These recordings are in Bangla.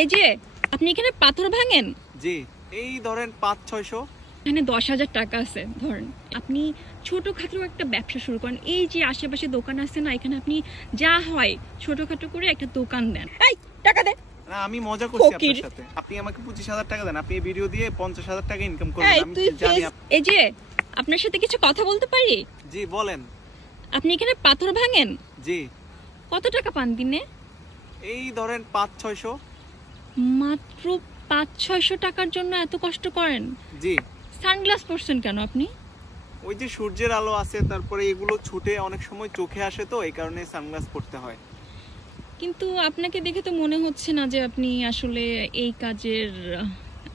এই যে আপনি এখানে পাথর ভাঙেন? জি, এই ধরেন 500-600। এখানে 10,000 টাকা আছে ধরেন, আপনি ছোটখাটো একটা ব্যবসা শুরু করেন। এই যে আশেপাশে দোকান আছে না, এখানে আপনি যা হয় ছোটখাটো করে একটা দোকান দেন। এই টাকা দে। না, আমি মজা করছি আপনার সাথে। আপনি আমাকে 25,000 টাকা দেন, আপনি এই ভিডিও দিয়ে 50,000 টাকা ইনকাম করবেন। আমি জানি। এই যে আপনার সাথে কিছু কথা বলতে পারি? জি বলেন। আপনি এখানে পাথর ভাঙেন? জি। কত টাকা পান দিনে? এই ধরেন 500-600। মাত্র 500-600 টাকার জন্য এত কষ্ট করেন? জি। সানগ্লাস পরছেন কেন আপনি? ওই যে সূর্যের আলো আছে, তারপরে এগুলো ছুটে অনেক সময় চোখে আসে, তো এই কারণে সানগ্লাস পরতে হয়। কিন্তু আপনাকে দেখে তো মনে হচ্ছে না যে আপনি আসলে এই কাজের,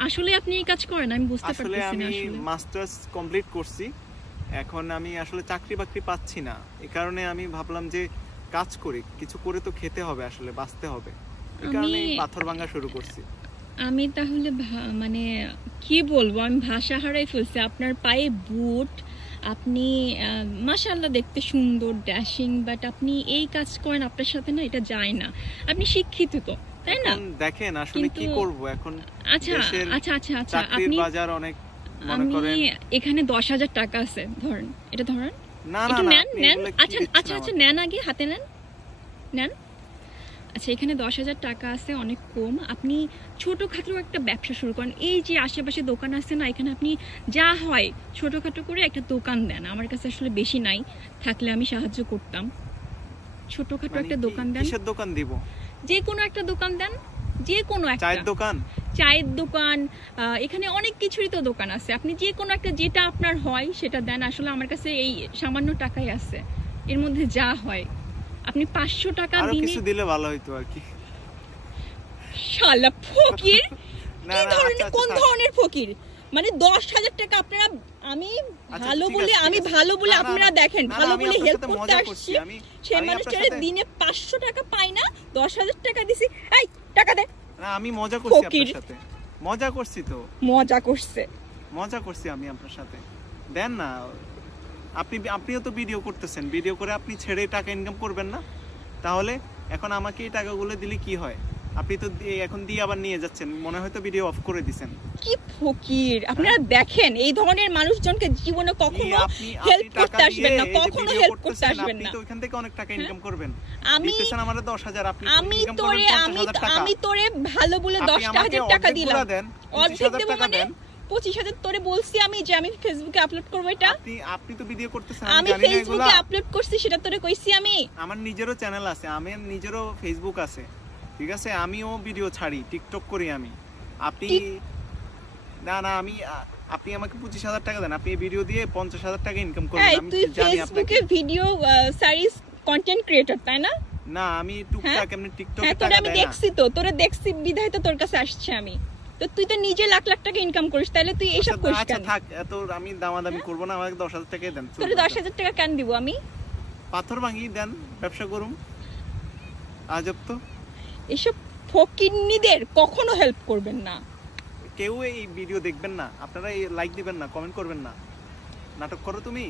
আসলে আপনি এই কাজ করেন। আমি বুঝতে পারতেছি না। আসলে আমি মাস্টার্স কমপ্লিট করছি, এখন আমি আসলে চাকরি বাকরি পাচ্ছি না। এই কারণে আমি ভাবলাম যে কাজ করি, কিছু করে তো খেতে হবে, আসলে বাঁচতে হবে। এই কারণে পাথর ভাঙা শুরু করছি। আমি তাহলে মানে কি বলবো, আমি ভাষা হারাই ফেলছি। আপনার পায়ে বুট, আপনি মাশাআল্লাহ দেখতে সুন্দর, ড্যাশিং, বাট আপনি এই কাজ করেন, আপনার সাথে না এটা যায় না। আপনি শিক্ষিত তো, তাই না? দেখেন আসলে কি করব এখন। আচ্ছা আচ্ছা আচ্ছা আচ্ছা, আপনি বাজার অনেক মনে করেন। এখানে 10,000 টাকা আছে ধরেন, এটা ধরেন। না না না, নেন। আচ্ছা আচ্ছা আচ্ছা, নেন, আগে হাতে নেন, নেন। আচ্ছা, এখানে 10,000 টাকা আছে, অনেক কম। আপনি ছোটখাটো একটা ব্যবসা শুরু করেন। এই যে আশেপাশে দোকান আছে না, এখানে আপনি যা হয় ছোটখাটো করে একটা দোকান দেন। আমার কাছে আসলে বেশি নাই, থাকলে আমি সাহায্য করতাম। ছোটখাটো একটা দোকান দেন। কিসের দোকান দিব? যে কোনো একটা দোকান দেন, যে কোনো একটা। চায়ের দোকান? চায়ের দোকান, এখানে অনেক কিছুরই তো দোকান আছে। আপনি যে কোনো একটা, যেটা আপনার হয় সেটা দেন। আসলে আমার কাছে এই সামান্য টাকাই আছে, এর মধ্যে যা হয়। আপনি 500 টাকা দিনে কিছু দিলে ভালো হইতো আর কি। শালা ফকির! কি ধরনের, কোন ধরনের ফকির? মানে 10,000 টাকা আপনারা, আমি ভালো বলে আপনারা দেখেন, ভালো বলে হেল্প করতে আসছি, সেই মানুষটারে দিনে 500 টাকা পাই না, 10,000 টাকা দিছি। এই টাকা দে। না, আমি মজা করছি আপনার সাথে। মজা করছি তো। মজা করছি আমি আপনার সাথে। দেন না। আপনিও তো ভিডিও করতেছেন, ভিডিও করে আপনি ছেড়ে টাকা ইনকাম করবেন না? তাহলে এখন আমাকে এই টাকাগুলো দিলে কি হয়? আপনি তো এখন দিয়ে আবার নিয়ে যাচ্ছেন, মনে হয় তো ভিডিও অফ করে দিবেন। কি ফকির আপনারা! দেখেন, এই ধরনের মানুষজনকে জীবনে কখনো হেল্প করতে আসবেন না, কখনো হেল্প করতে আসবেন না। আপনি তো ওখান থেকে অনেক টাকা ইনকাম করবেন। আমি দিতেছেন আমারে 10,000, আপনি ইনকাম করবেন 50,000 টাকা। আমি তোরে ভালো বলে 10,000 টাকা দিলাম। অর্ধেক দেব মানে 25,000 তোরে বলছি আমি যে আমি ফেসবুকে আপলোড করব। এটা আপনি তো ভিডিও করতেছেন, আমি ফেসবুকে আপলোড করছি, সেটা তোরে কইছি আমি। আমার নিজেরও চ্যানেল আছে, আমার নিজেরও ফেসবুক আছে, ঠিক আছে? আমিও ভিডিও ছাড়ি, টিকটক করি আমি। আপনি না না, আপনি আমাকে 25,000 টাকা দেন, আপনি এই ভিডিও দিয়ে 50,000 টাকা ইনকাম করবেন। আমি জানি আপনি ফেসবুকে ভিডিও সারিস কন্টেন্ট ক্রিয়েটর, তাই না? না, আমি টুকটাক এমনি টিকটকে টাকা দেই না। আমি দেখছি তো, তোরে দেখছি বিধায় তো তোর কাছে আসছে আমি। তো তুই তো নিজে লাখ লাখ টাকা ইনকাম করিস, তাহলে তুই এসব করিস কেন? আচ্ছা থাক, এত আমি দামাদামি করব না, আমাকে 10,000 টাকাই দেন। তোরে 10,000 টাকা কেন দিব আমি? পাথর ভাঙি দেন, ব্যবসা করুম। আজব তো। এসব ফকিন্নিদের কখনো হেল্প করবেন না। কেউ এই ভিডিও দেখবেন না, আপনারা লাইক দিবেন না, কমেন্ট করবেন না। নাটক করো তুমি।